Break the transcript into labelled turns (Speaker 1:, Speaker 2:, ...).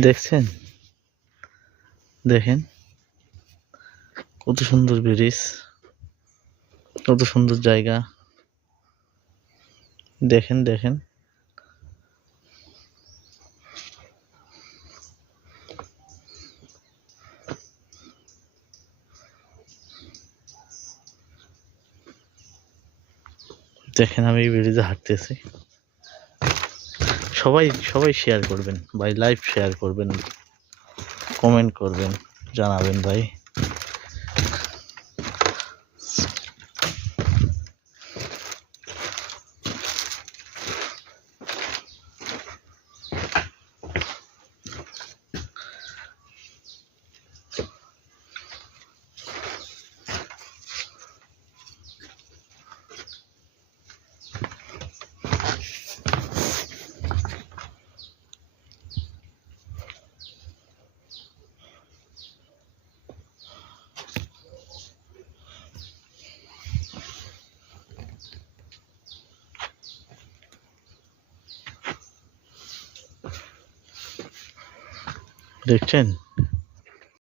Speaker 1: দেখছেন? দেখেন। কত সুন্দর ব্রিজ। কত সুন্দর জায়গা। দেখেন দেখেন। দেখেন আমি এই ব্রিজে হাঁটতেছি। সবাই সবাই শেয়ার করবেন ভাই লাইভ শেয়ার করবেন কমেন্ট করবেন জানাবেন ভাই। দেখছেন